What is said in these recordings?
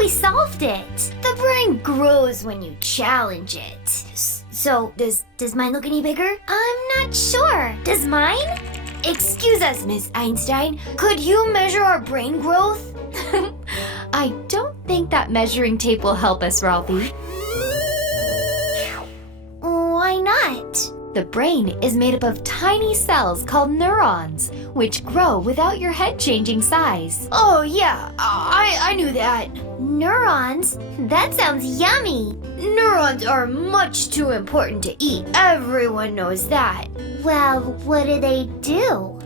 we solved it. The brain grows when you challenge it. So, does mine look any bigger? I'm not sure. Does mine? Excuse us, Miss Einstein. Could you measure our brain growth? I don't think that measuring tape will help us, Ralphie. Why not? The brain is made up of tiny cells called neurons, which grow without your head changing size. Oh yeah, I knew that. Neurons? That sounds yummy. Neurons are much too important to eat. Everyone knows that. Well, what do they do?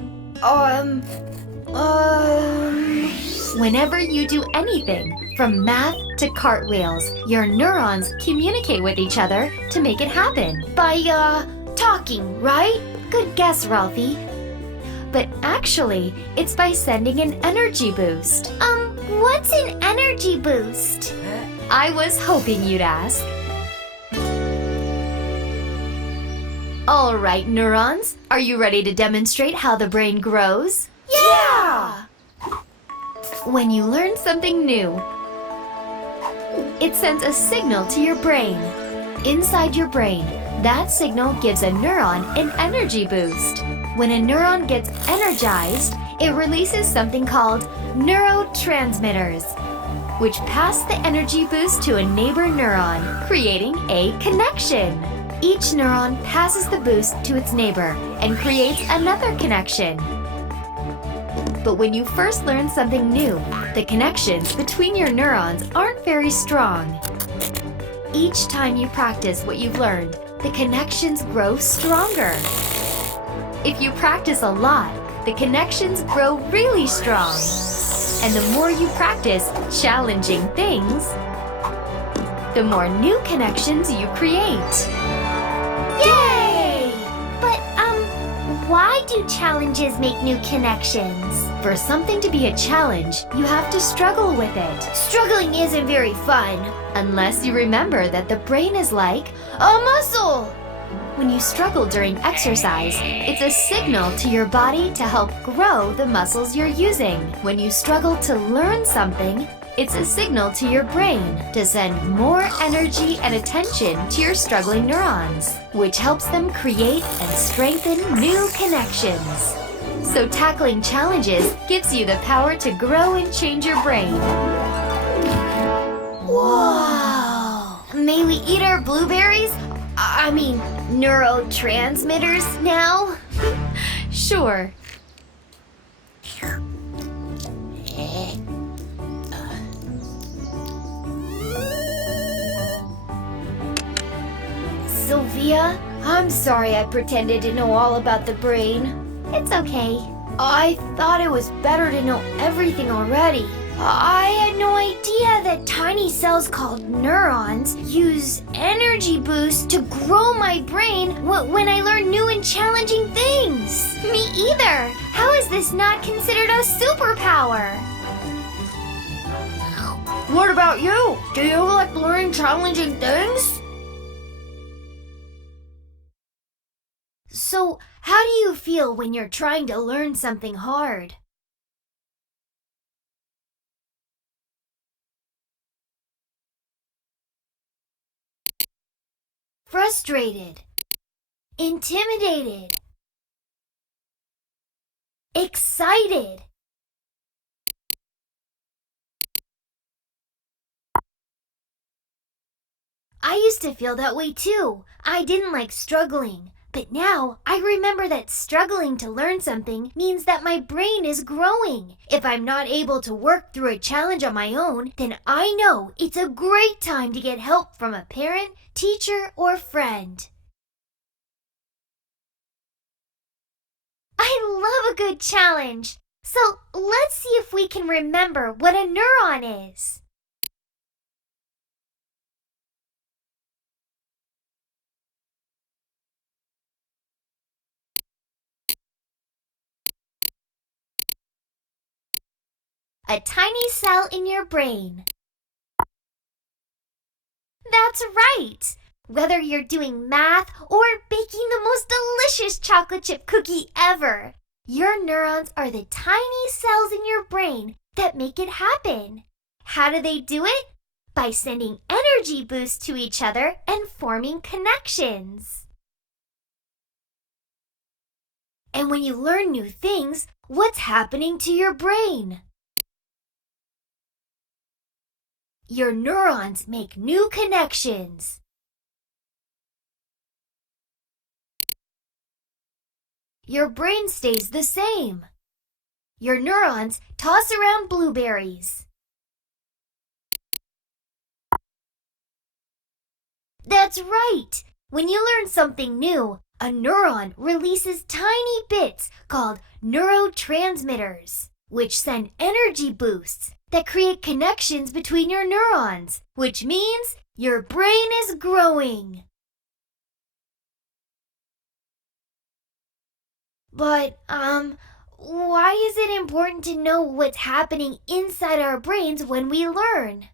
Whenever you do anything, from math to cartwheels, your neurons communicate with each other to make it happen. By, talking, right? Good guess, Ralphie. But actually, it's by sending an energy boost. What's an energy boost? I was hoping you'd ask. All right, neurons, are you ready to demonstrate how the brain grows? Yeah! When you learn something new, it sends a signal to your brain. Inside your brain, that signal gives a neuron an energy boost. When a neuron gets energized, it releases something called neurotransmitters, which pass the energy boost to a neighbor neuron, creating a connection. Each neuron passes the boost to its neighbor and creates another connection. But when you first learn something new, the connections between your neurons aren't very strong. Each time you practice what you've learned, the connections grow stronger. If you practice a lot, the connections grow really strong. And the more you practice challenging things, the more new connections you create. Yay! But, why do challenges make new connections? For something to be a challenge, you have to struggle with it. Struggling isn't very fun. Unless you remember that the brain is like a muscle! When you struggle during exercise, it's a signal to your body to help grow the muscles you're using. When you struggle to learn something, it's a signal to your brain to send more energy and attention to your struggling neurons, which helps them create and strengthen new connections. So tackling challenges gives you the power to grow and change your brain. Whoa! May we eat our blueberries? I mean, neurotransmitters now? Sure. Sophia, I'm sorry I pretended to know all about the brain. It's okay. I thought it was better to know everything already. I had no idea that tiny cells called neurons use energy boosts to grow my brain when I learn new and challenging things. Me either. How is this not considered a superpower? What about you? Do you like learning challenging things? So, how do you feel when you're trying to learn something hard? Frustrated, intimidated, excited. I used to feel that way too. I didn't like struggling. But now, I remember that struggling to learn something means that my brain is growing. If I'm not able to work through a challenge on my own, then I know it's a great time to get help from a parent, teacher, or friend. I love a good challenge. So let's see if we can remember what a neuron is. A tiny cell in your brain. That's right! Whether you're doing math or baking the most delicious chocolate chip cookie ever, your neurons are the tiny cells in your brain that make it happen. How do they do it? By sending energy boosts to each other and forming connections. And when you learn new things, what's happening to your brain? Your neurons make new connections. Your brain stays the same. Your neurons toss around blueberries. That's right! When you learn something new, a neuron releases tiny bits called neurotransmitters, which send energy boosts that create connections between your neurons, which means your brain is growing. But, why is it important to know what's happening inside our brains when we learn?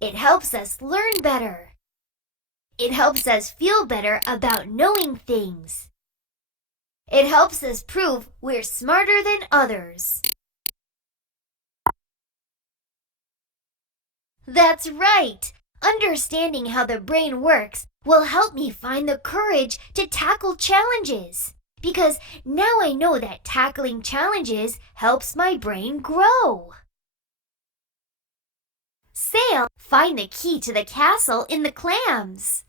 It helps us learn better. It helps us feel better about knowing things. It helps us prove we're smarter than others. That's right! Understanding how the brain works will help me find the courage to tackle challenges. Because now I know that tackling challenges helps my brain grow. Sail, find the key to the castle in the clams.